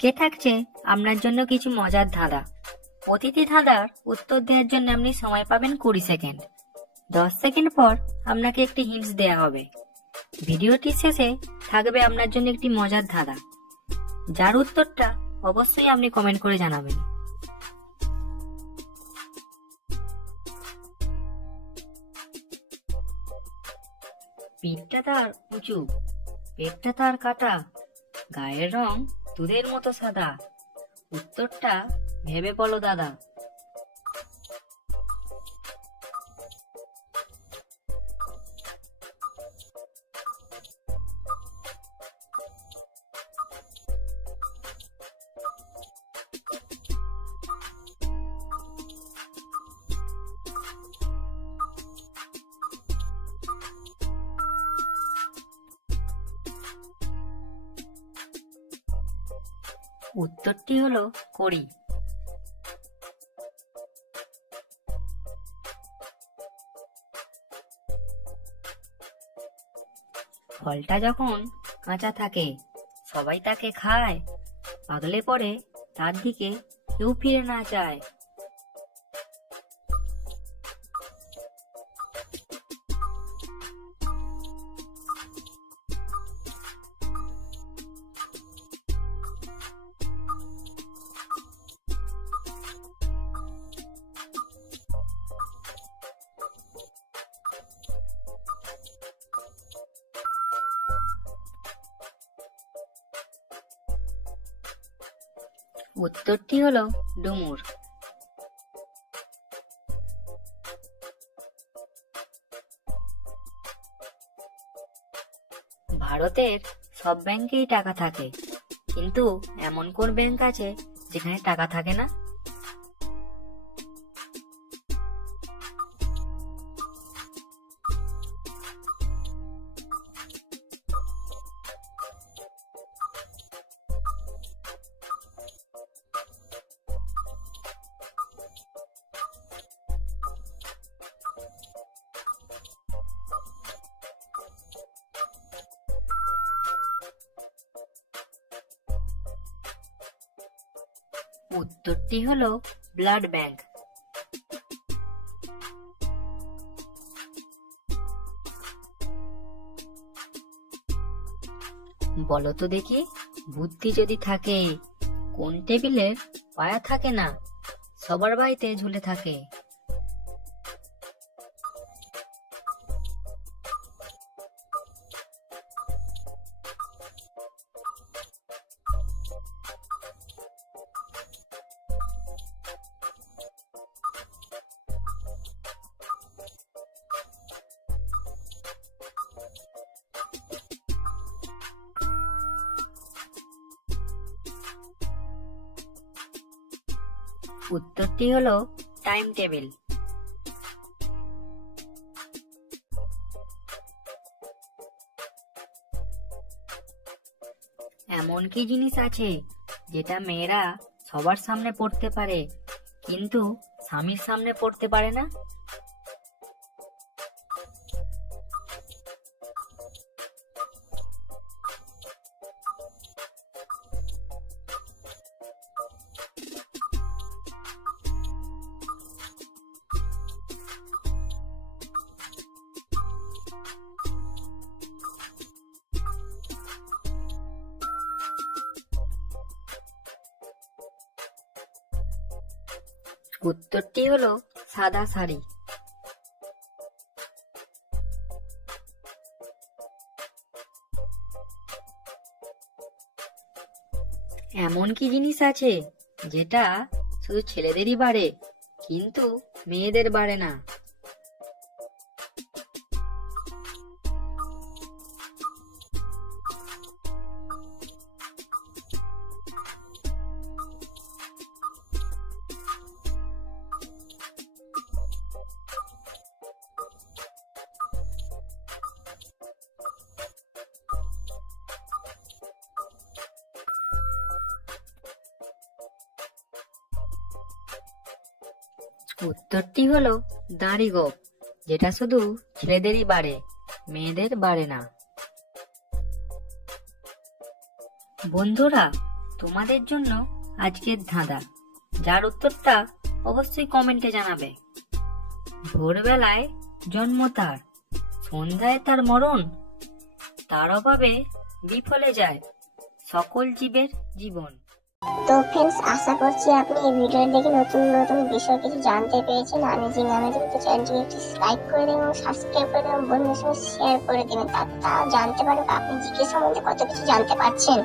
আজকে থাকছে আপনার জন্য কিছু মজার ধাঁধা। প্রতিটি ধাঁধার উত্তর দেওয়ার জন্য আপনি সময় পাবেন 20 সেকেন্ড। 10 সেকেন্ড পর আপনাকে একটি হিন্টস দেওয়া হবে। ভিডিওটির শেষে থাকবে আপনার জন্য একটি মজার ধাঁধা, যার উত্তরটা অবশ্যই আপনি কমেন্ট করে জানাবেন। পিঠটা তার উঁচু, পেটটা তার কাটা, গায়ের রং দুধের মতো সাদা। উত্তরটা ভেবে বলো দাদা। উত্তরটি হলো কড়ি। ফলটা যখন কাঁচা থাকে সবাই তাকে খায়, পাগলে পড়ে তার দিকে কেউ ফিরে না চায়। উত্তরটি হলো ডুমুর। ভারতের সব ব্যাংকেই টাকা থাকে, কিন্তু এমন কোন ব্যাংক আছে যেখানে টাকা থাকে না? উত্তরটি হলো ব্লাড ব্যাংক। বলো তো দেখি, বুদ্ধি যদি থাকে কোন টেবিলের পায়া থাকে না, সবার বাড়িতে ঝুলে থাকে? উত্তরটি হলো টাইম টেবিল। এমন কি জিনিস আছে যেটা মেয়েরা সবার সামনে পড়তে পারে, কিন্তু স্বামীর সামনে পড়তে পারে না? উত্তরটি হলো সাদা শাড়ি। এমন কি জিনিস আছে যেটা শুধু ছেলেদেরই বাড়ে, কিন্তু মেয়েদের বাড়ে না? উত্তরটি হলো দাড়ি গোঁফ, যেটা শুধু ছেলেদেরই বাড়ে, মেয়েদের বাড়ে না। বন্ধুরা, তোমাদের জন্য আজকের ধাঁধা, যার উত্তরটা অবশ্যই কমেন্টে জানাবে। ভোরবেলায় জন্ম তার, সন্ধ্যায় তার মরণ, তার অভাবে বিফলে যায় সকল জীবের জীবন। তো ফ্রেন্ডস, আশা করছি আপনি এই ভিডিও দেখে নতুন নতুন বিষয় কিছু জানতে পেরেছেন। অ্যামেজিং তো চ্যানেলটিকে একটি লাইক করে দেবেন এবং সাবস্ক্রাইব করে দেবেন, বন্ধুদের সঙ্গে শেয়ার করে দেবেন, তারা জানতে পারবে আপনি জিকে সম্বন্ধে কত কিছু জানতে পারছেন।